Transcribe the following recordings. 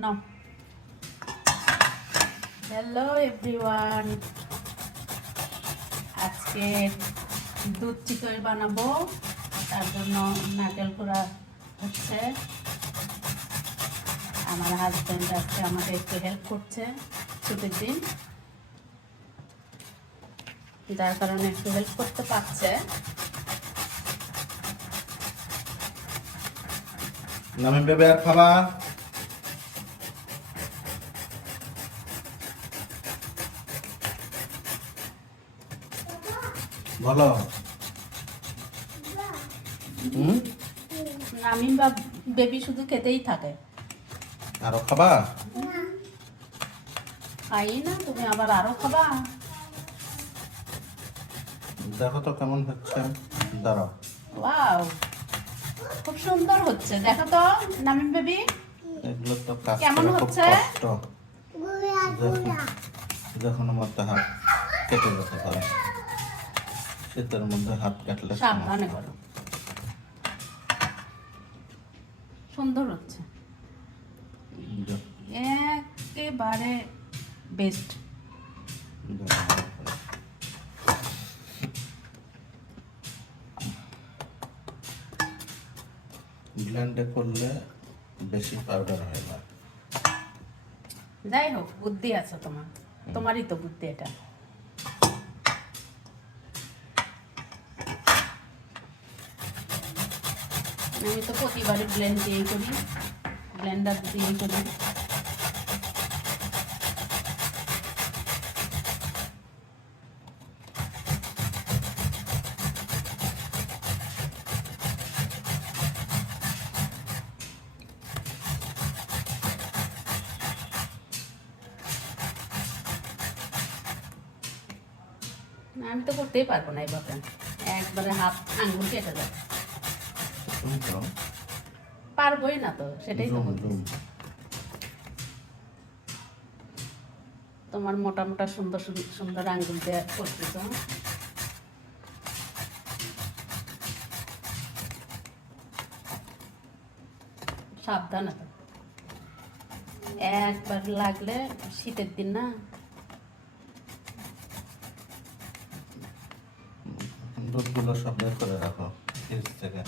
নাও। Hello everyone, আজকে দুধ চিতই বানাবো। তার জন্য নারকেল কুড়া হচ্ছে। আমার হাজব্যান্ড আজকে আমাকে একটু হেল্প করছে, ছুটির দিন, যার কারণে একটু হেল্প করতে পারছে। নামিন বেবে আর খাবা? বলো। নামিম বা বেবি শুধু খেতেই থাকে। আরো খাবা? খাই না, তুমি আবার আরো খাবা? দেখো তো কেমন হচ্ছে, দাঁড়াও। ওয়াও, খুব সুন্দর হচ্ছে, দেখো তো নামিম বেবি। এগুলো তো কাজ কেমন করা খুব হচ্ছে? কষ্ট। যখন আমার তো হাত কেটে যেতে পারে, শীতের মধ্যে হাত কাটলে সাবধানে করো। সুন্দর হচ্ছে, একেবারে বেস্ট। ব্লেন্ডে করলে বেশি পাউডার হয় না। যাই হোক, বুদ্ধি আছে তোমার, তোমারই তো বুদ্ধি এটা। আমি তো প্রতিবারই ব্লেন্ড দিয়েই করি, ব্লেন্ডার দিয়েই করি। আমি তো করতেই পারবো না এইভাবে, একবারে হাত আঙ্গুল কেটে যাবে। পারবোই না তো, সেটাই তো বলছি। তোমার মোটা মোটা সুন্দর সুন্দর আঙ্গুল দিয়ে করতেছ। সাবধানে তো, একবার লাগলে, শীতের দিন না। দুধগুলো সব বের করে রাখো ফ্রিজ থেকে।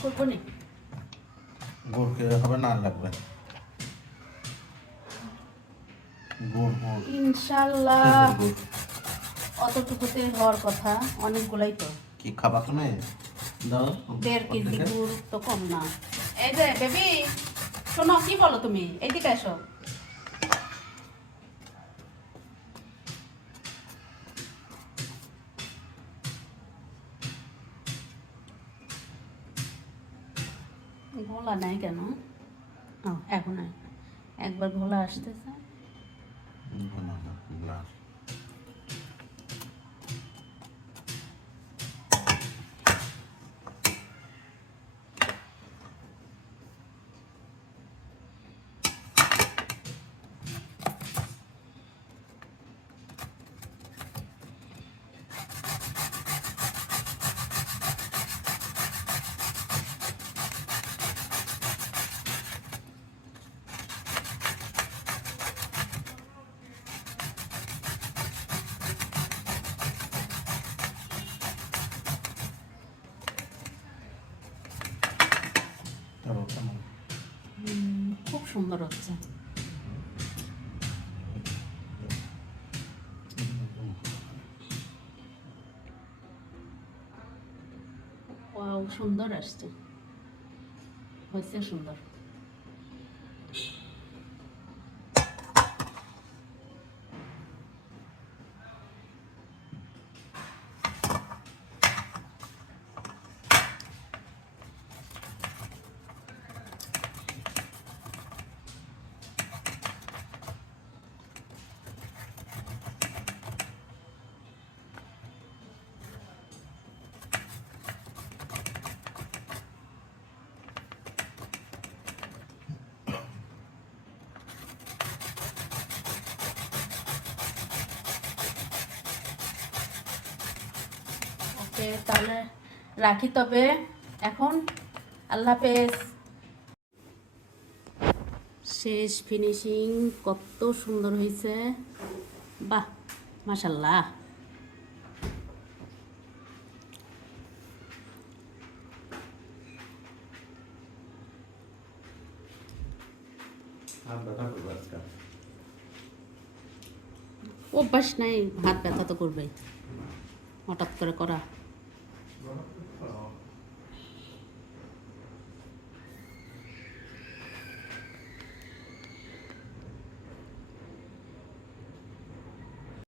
করবো নি, গুড় কে হবে না, লাগবে গুড় গুড় ইনশাল্লাহ। খেজুর গুড়। অতটুকুতে হওয়ার কথা, অনেকগুলাই তো। কি খাবা তুমি? দাও 1.5 কেজি অর্ধেকে। গুড় তো কম না। এই যে বেবি, শোনো, কি বলো তুমি? এইদিকে এসো। ঘোলা নাই কেন? ও, এখন একবার ঘোলা আসতেছে। গ্লাস। খুব সুন্দর হচ্ছে। ওয়াও, সুন্দর আসছে, হয়েছে সুন্দর। ওকে, তাহলে রাখি তবে এখন। আল্লাহ হাফেজ। শেষ ফিনিশিং কত সুন্দর হয়েছে, বাহ মাশাল্লাহ। অভ্যাস নাই, হাত ব্যথা তো করবে হঠাৎ করে করা।